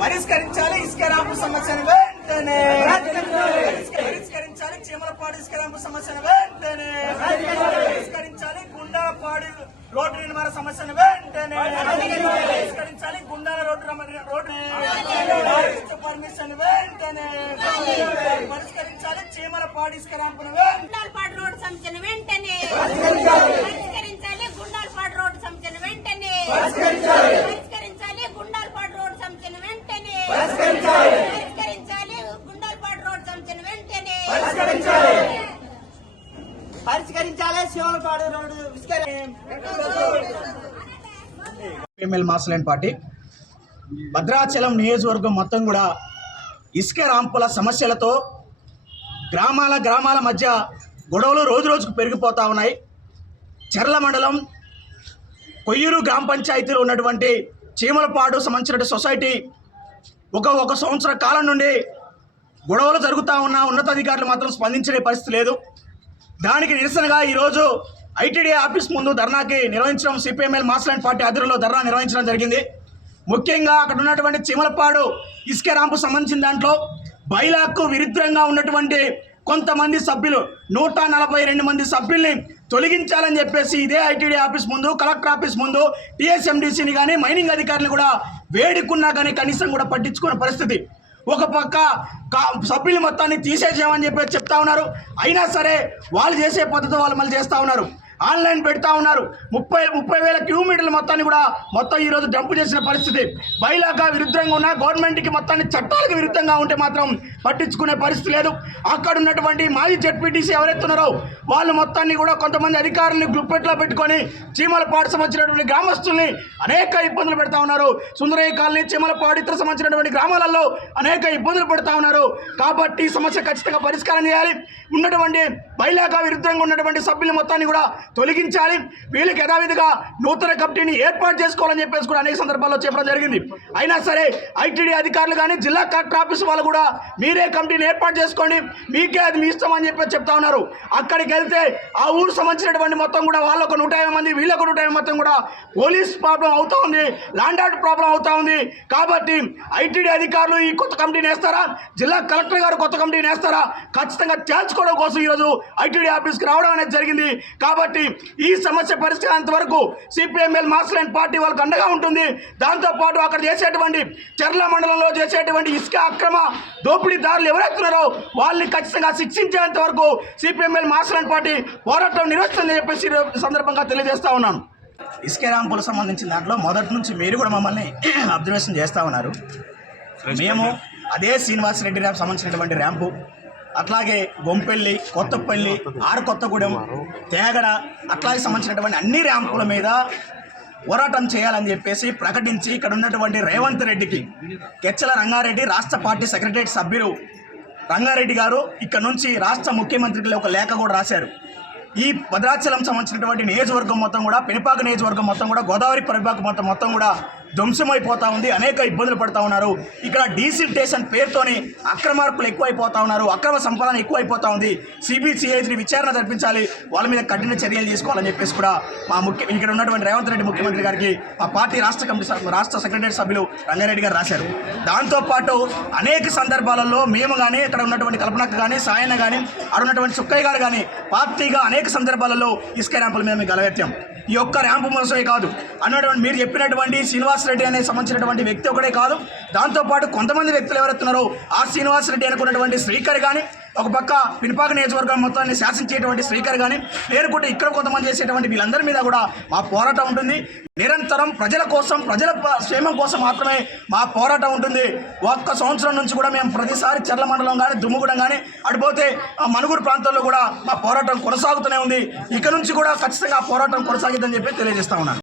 పరిష్కరించాలి ఇసుక ర్యాంపు సమస్యను వెంటనే పరిష్కరించాలి చీమలపాడు ఇసుక ర్యాంపు సమస్యను వెంటనే పరిష్కరించాలి గుండాలపాడు రోడ్డు నిర్మాణ సమస్యను వెంటనే పరిష్కరించాలి గుండాల రోడ్డు పర్మిషన్ వెంటనే పరిష్కరించాలి చీమలపాడు ఇసుక ర్యాంపును గుండాలపాడు రోడ్డు సమస్యను వెంటనే పరిష్కరించాలి గుండాలపాడు రోడ్డు సమస్యను వెంటనే పరిష్కరించాలి గుండాలపాడు రోడ్డు సమస్యను వెంటనే పరిష్కరించాలి గుండాలపాడు రోడ్డు సమస్యను వెంటనే పరిష్కరించాలి Sivalapadu road ML mass line party Bhadrachalam నియోజకవర్గం మొత్తం కూడా ఇసుక ర్యాంపుల సమస్యలతో గ్రామాల మధ్య గొడవలు రోజు రోజుకు పెరిగిపోతూ ఉన్నాయి. చెర్ల మండలం కొయ్యూరు గ్రామ పంచాయతీలో ఉన్నటువంటి చీమలపాడు సంబంధించిన సొసైటీ ఒక సంవత్సర కాలం నుండి గొడవలు జరుగుతూ ఉన్న ఉన్నతాధికారులు మాత్రం స్పందించే పరిస్థితి లేదు. దానికి నిరసనగా ఈరోజు ఐటీడీ ఆఫీస్ ముందు ధర్నాకి నిర్వహించడం, సిపిఎంఎల్ మాస్లైన్ పార్టీ ఆధ్వర్యంలో ధర్నా నిర్వహించడం జరిగింది. ముఖ్యంగా అక్కడ ఉన్నటువంటి చీమలపాడు ఇసుక ర్యాంపు సంబంధించిన దాంట్లో బైలాకు విరుద్ధంగా ఉన్నటువంటి కొంతమంది సభ్యులు 142 మంది సభ్యుల్ని తొలగించాలని చెప్పేసి ఇదే ఐటీడీ ఆఫీస్ ముందు, కలెక్టర్ ఆఫీస్ ముందు టీఎస్ఎండిసిని కానీ మైనింగ్ అధికారులు కూడా వేడుకున్నా కానీ కనీసం కూడా పట్టించుకునే పరిస్థితి. ఒక పక్క సభ్యులు మొత్తాన్ని తీసేసామని చెప్పి చెప్తా ఉన్నారు. అయినా సరే వాళ్ళు చేసే పద్ధతి వాళ్ళు మళ్ళీ చేస్తూ ఉన్నారు. ఆన్లైన్ పెడతా ఉన్నారు. 30,000 కిలోమీటర్ల మొత్తాన్ని కూడా ఈరోజు డంప్ చేసిన పరిస్థితి. బైలాగా విరుద్ధంగా ఉన్న గవర్నమెంట్కి మొత్తాన్ని చట్టాలకు విరుద్ధంగా ఉంటే మాత్రం పట్టించుకునే పరిస్థితి లేదు. అక్కడ ఉన్నటువంటి మాజీ జెడ్పీటీసీ ఎవరైతే ఉన్నారో వాళ్ళు మొత్తాన్ని కూడా కొంతమంది అధికారులను గుప్పెట్లో పెట్టుకొని చీమలపాడు సంబంధించినటువంటి గ్రామస్తుల్ని అనేక ఇబ్బందులు పెడతా ఉన్నారు. సుందరయ్య కాలనీ, చీమలపాడు ఇతర సంబంధించినటువంటి గ్రామాలలో అనేక ఇబ్బందులు పెడతా ఉన్నారు. కాబట్టి సమస్య ఖచ్చితంగా పరిష్కారం చేయాలి. ఉన్నటువంటి బైలాగా విరుద్ధంగా ఉన్నటువంటి సభ్యులు మొత్తాన్ని కూడా తొలగించాలి. వీళ్ళకి యథావిధిగా నూతన కమిటీని ఏర్పాటు చేసుకోవాలని చెప్పేసి కూడా అనేక సందర్భాల్లో చెప్పడం జరిగింది. అయినా సరే ఐటీడీ అధికారులు కానీ జిల్లా కలెక్టర్ ఆఫీస్ వాళ్ళు కూడా మీరే కమిటీని ఏర్పాటు చేసుకోండి, మీకే అది మీ ఇష్టం అని చెప్పి చెప్తా ఉన్నారు. అక్కడికి వెళ్తే ఆ ఊరు సంబంధించినటువంటి మొత్తం కూడా వాళ్ళొక 150 మంది, వీళ్ళొక 150 మొత్తం కూడా పోలీస్ ప్రాబ్లం అవుతా ఉంది, ల్యాండ్ ఆర్డర్ ప్రాబ్లం అవుతా ఉంది. కాబట్టి ఐటీడీ అధికారులు ఈ కొత్త కమిటీని వేస్తారా, జిల్లా కలెక్టర్ గారు కొత్త కమిటీని వేస్తారా, ఖచ్చితంగా తేల్చుకోవడం కోసం ఈరోజు ఐటీడీ ఆఫీస్కి రావడం అనేది జరిగింది. కాబట్టి ఈ సమస్య పరిష్కారంత వరకు సిపిఎంఎల్ మాస్లైన్ పార్టీ వాళ్ళకి అండగా ఉంటుంది. దాంతోపాటు అక్కడ చేసేటువంటి చెర్ల మండలంలో చేసేటువంటి ఇసుక అక్రమ దోపిడీదారులు ఎవరైతున్నారో వాళ్ళని ఖచ్చితంగా శిక్షించేంత వరకు సిపిఎంఎల్ మాస్లైన్ పార్టీ పోరాటం నిర్వహిస్తుందని చెప్పేసి సందర్భంగా తెలియజేస్తా ఉన్నాను. ఇసుక ర్యాంపులకు సంబంధించిన దాంట్లో మొదటి నుంచి మీరు కూడా మమ్మల్ని అబ్జర్వేషన్ చేస్తూ ఉన్నారు. మేము అదే శ్రీనివాసరెడ్డి ర్యాంప్ సంబంధించినటువంటి ర్యాంపు, అట్లాగే గొంపెల్లి, కొత్తపల్లి, కొత్తగూడెం, తేగడ అట్లాగే సంబంధించినటువంటి అన్ని ర్యాంపుల మీద పోరాటం చేయాలని చెప్పేసి ప్రకటించి ఇక్కడ ఉన్నటువంటి రేవంత్ రెడ్డికి కెచ్చల రంగారెడ్డి రాష్ట్ర పార్టీ సెక్రటరియట్ సభ్యులు రంగారెడ్డి గారు ఇక్కడ నుంచి రాష్ట్ర ముఖ్యమంత్రికి ఒక లేఖ కూడా రాశారు. ఈ భద్రాచలం సంబంధించినటువంటి నియోజకవర్గం మొత్తం కూడా, పెనుపాక నియోజకవర్గం మొత్తం కూడా, గోదావరి పరిపాక మొత్తం కూడా ధ్వంసమైపోతూ ఉంది. అనేక ఇబ్బందులు పడుతూ ఉన్నారు. ఇక్కడ డీసిల్టేషన్ పేరుతోని అక్రమార్కులు ఎక్కువైపోతూ ఉన్నారు, అక్రమ సంపాదన ఎక్కువైపోతూ ఉంది. సిబిసిఐడిని విచారణ జరిపించాలి, వాళ్ళ మీద కఠిన చర్యలు తీసుకోవాలని చెప్పేసి కూడా ఇక్కడ ఉన్నటువంటి రేవంత్ రెడ్డి ముఖ్యమంత్రి గారికి మా పార్టీ రాష్ట్ర సెక్రటరీ సభ్యులు రంగారెడ్డి గారు రాశారు. దాంతోపాటు అనేక సందర్భాలలో మేము కానీ, ఇక్కడ ఉన్నటువంటి కల్పనక్క కానీ, సాయన్న కానీ, అక్కడ ఉన్నటువంటి సుక్కయ్య గారు కానీ పార్టీగా అనేక సందర్భాలలో ఇసుక ర్యాంపుల మీద మేము గలవెత్తాం. ఈ ఒక్క ర్యాంపు మోసమే కాదు అన్నటువంటి మీరు చెప్పినటువంటి శ్రీనివాసరెడ్డి అనే సంబంధించినటువంటి వ్యక్తి ఒకటే కాదు, దాంతోపాటు కొంతమంది వ్యక్తులు ఎవరెత్తున్నారో ఆ శ్రీనివాసరెడ్డి అనుకున్నటువంటి శ్రీకర్ కానీ, ఒక పక్క పినపాక నియోజకవర్గం మొత్తాన్ని శాసించేటువంటి శ్రీకర్ కానీ, లేకుంటే ఇక్కడ కొంతమంది చేసేటువంటి వీళ్ళందరి మీద కూడా మా పోరాటం ఉంటుంది. నిరంతరం ప్రజల కోసం, ప్రజల క్షేమం కోసం మాత్రమే మా పోరాటం ఉంటుంది. ఒక్క సంవత్సరం నుంచి కూడా మేము ప్రతిసారి చెర్ల మండలం కానీ, దుమ్ముగూడెం కానీ, అటుపోతే మనుగురు ప్రాంతాల్లో కూడా మా పోరాటం కొనసాగుతూనే ఉంది. ఇక నుంచి కూడా ఖచ్చితంగా ఆ పోరాటం కొనసాగిద్దని చెప్పి తెలియజేస్తా ఉన్నాను.